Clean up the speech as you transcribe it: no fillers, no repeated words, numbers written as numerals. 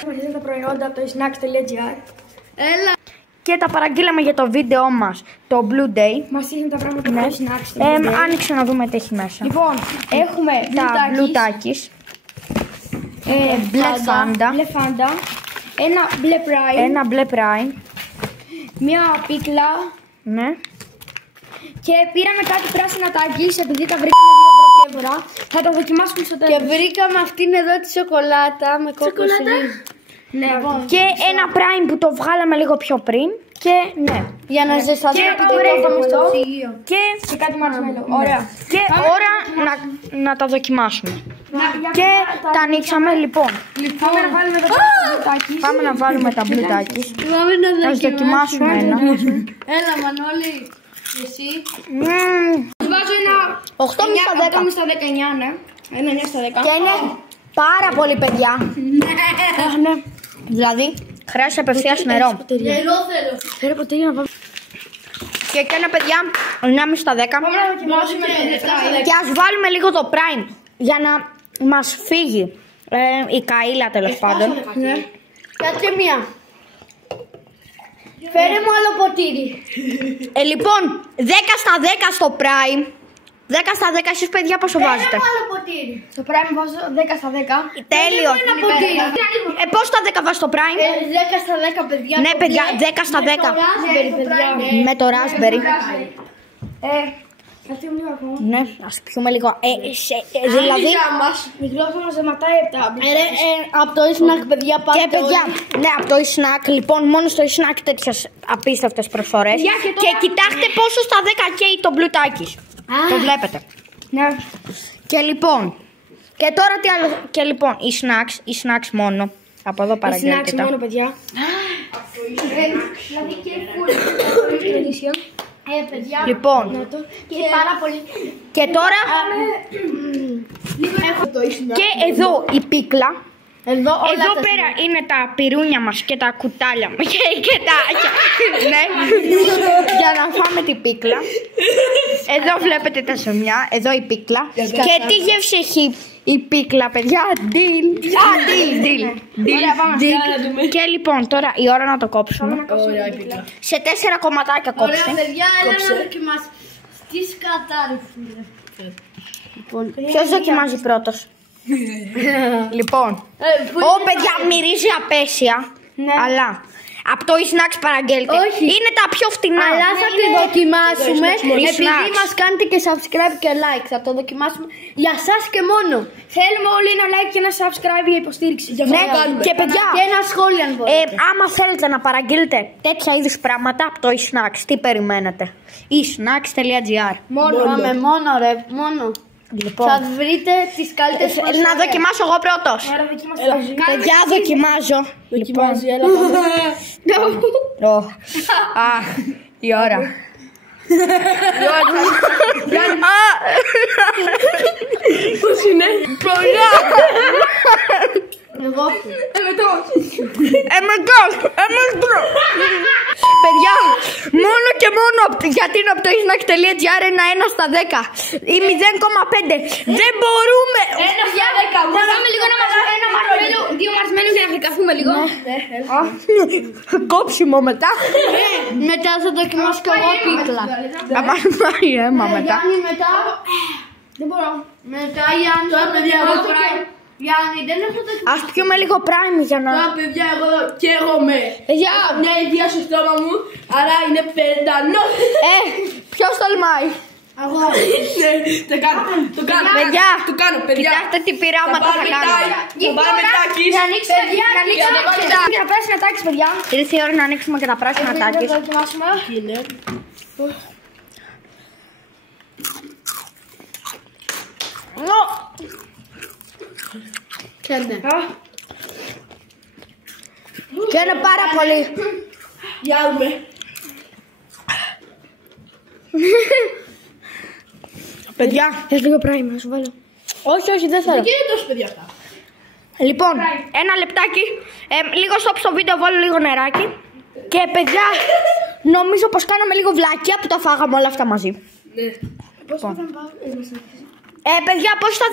Παραγγείλαμε τα προϊόντα από το snacks.gr. Έλα. Και τα παραγγείλαμε για το βίντεο μας, το Blue Day. Μας είχαν τα πράγματα από το snacks. Άνοιξε να δούμε τι έχει μέσα. Λοιπόν, έχουμε τα Blue Takis. Μπλε Fanta. Ένα μπλε Prime. Μια πίκλα. Ναι. Και πήραμε κάτι πράσινα τάκης επειδή τα βρήκαμε 2 ευρώ φορά. Θα τα δοκιμάσουμε στο τέλος. Και βρήκαμε αυτήν εδώ τη σοκολάτα με κόκκινο. Ναι, και ένα Prime που το βγάλαμε λίγο πιο πριν. Και ναι. Για να ζεσταθούμε επειδή το είχαμε στο ψυγείο. Και κάτι marshmallow. Ωραία. Και ώρα να τα δοκιμάσουμε. Και τα ανοίξαμε λοιπόν. Πάμε να βάλουμε τα Blue Takis. Να τους δοκιμάσουμε ένα. Έλα Μανώλη, εσύ. Βάζω ένα 8,5 στα 10, 9, ναι. Ένα 9 στα 10. Και είναι πάρα πολύ, παιδιά. Ναι. Δηλαδή, χρειάζεται απευθείας νερό. Νερό θέλω ποτήρι να βάλω. Και ένα, παιδιά, 9,5 στα 10. Και ας βάλουμε λίγο το Prime για να μας φύγει η καΐλα, τέλος πάντων. Κάτσε μία. Φέρε μου άλλο ποτήρι. Λοιπόν, 10 στα 10 στο Prime. 10 στα 10, εσείς παιδιά πόσο βάζετε? Φέρε μου άλλο ποτήρι. Στο Prime βάζω 10 στα 10. Τέλειο. Πώς στα 10 βάζεις στο Prime? 10 στα 10, παιδιά. Ναι, παιδιά, 10 στα 10. Με το Raspberry. Ναι, ας πιούμε λίγο. Δηλαδή, η γλώσσα μας ζεματάει από το e-snack, παιδιά, πάτε. Και παιδιά, ναι, από το e-snack, λοιπόν, μόνο στο e-snack τέτοιες απίστευτες προσφορές. Και κοιτάξτε πόσο στα 10 καίει το Blue Takis. Το βλέπετε. Ναι. Και λοιπόν, και τώρα τι άλλο? Και λοιπόν, οι snacks μόνο. Από εδώ παραγγέλνετε. Οι snacks μόνο, παιδιά. Δηλαδή και full. Παιδιά. Λοιπόν, και πάρα πολύ. Και τώρα, και εδώ η πίκλα. Εδώ πέρα είναι τα πυρούνια μας και τα κουτάλια μας και τα... Ναι, για να φάμε την πίκλα. Εδώ βλέπετε τα ζυμιά, εδώ η πίκλα. Και τι γεύση έχει η πίκλα, παιδιά? Deal. Και λοιπόν, τώρα η ώρα να το κόψουμε. Σε 4 κομματάκια κόψτε. Ωραία, παιδιά, έλα να δοκιμάσει. Τι σκατάρι. Ποιος δοκιμάζει πρώτος? Λοιπόν, παιδιά, μυρίζει απέσια. Αλλά από το e-snacks παραγγέλτε. Είναι τα πιο φτηνά. Αλλά θα τη δοκιμάσουμε επειδή μας κάνετε και subscribe και like. Θα το δοκιμάσουμε για σας και μόνο. Θέλουμε όλοι ένα like και ένα subscribe για υποστήριξη. Ναι, και παιδιά, και ένα σχόλιο αν μπορείτε. άμα θέλετε να παραγγείλετε τέτοια είδους πράγματα από το e-snacks, τι περιμένετε? e-snacks.gr. Μόνο ρε, μόνο. Λοιπόν, θα βρείτε τις καλύτερες προσφορές. Να δοκιμάσω εγώ πρώτος. Παιδιά, δοκιμάζω. Δοκιμάζει, έλα. Αχ, η ώρα. Πώς είναι? Πολλά. Εγώ. Παιδιά, μόνο και μόνο γιατί είναι από το e-snacks.gr ένα 1 στα 10 ή 0,5. Δεν μπορούμε. 1 στα 10. Μπορούμε λίγο να μας ένα μαρσμέλο, 2 μαρσμέλο για να γλυκαθούμε λίγο. Κόψιμο μετά. Μετά θα δοκιμάσω και εγώ πίκλα. Θα μας πάει αίμα μετά. Δεν μπορώ. Μετά Γιάννη. Τώρα παιδιά εγώ Γιάννη, δεν έχω δοκιμάσει. Ας πιούμε λίγο Prime για να... Τώρα παιδιά εγώ καίγομαι. Παιδιά, μια ιδέα στο στόμα μου, άρα είναι πεντανό. Ποιος τολμάει? Εγώ. Το κάνω, το κάνω. Παιδιά, το κάνω, παιδιά. Κοιτάξτε τι πειράματα θα κάνουμε. Θα βάλουμε τάκης. Να ανοίξουμε και τα πράσινα τάκης, παιδιά. Ήρθε η ώρα να ανοίξουμε και τα πράσινα τάκης. Θα δοκιμάσουμε. Και είναι πάρα πολύ. Για δούμε. Παιδιά, θες λίγο Prime, να σου βάλω. όχι, δεν θέλω. Και είναι τόσο παιδιά αυτά. Λοιπόν, ένα λεπτάκι. Λίγο stop στο βίντεο, βάλω λίγο νεράκι. Και παιδιά, νομίζω πως κάναμε λίγο βλακιά που τα φάγαμε όλα αυτά μαζί. Ναι. Παιδιά, πώς θα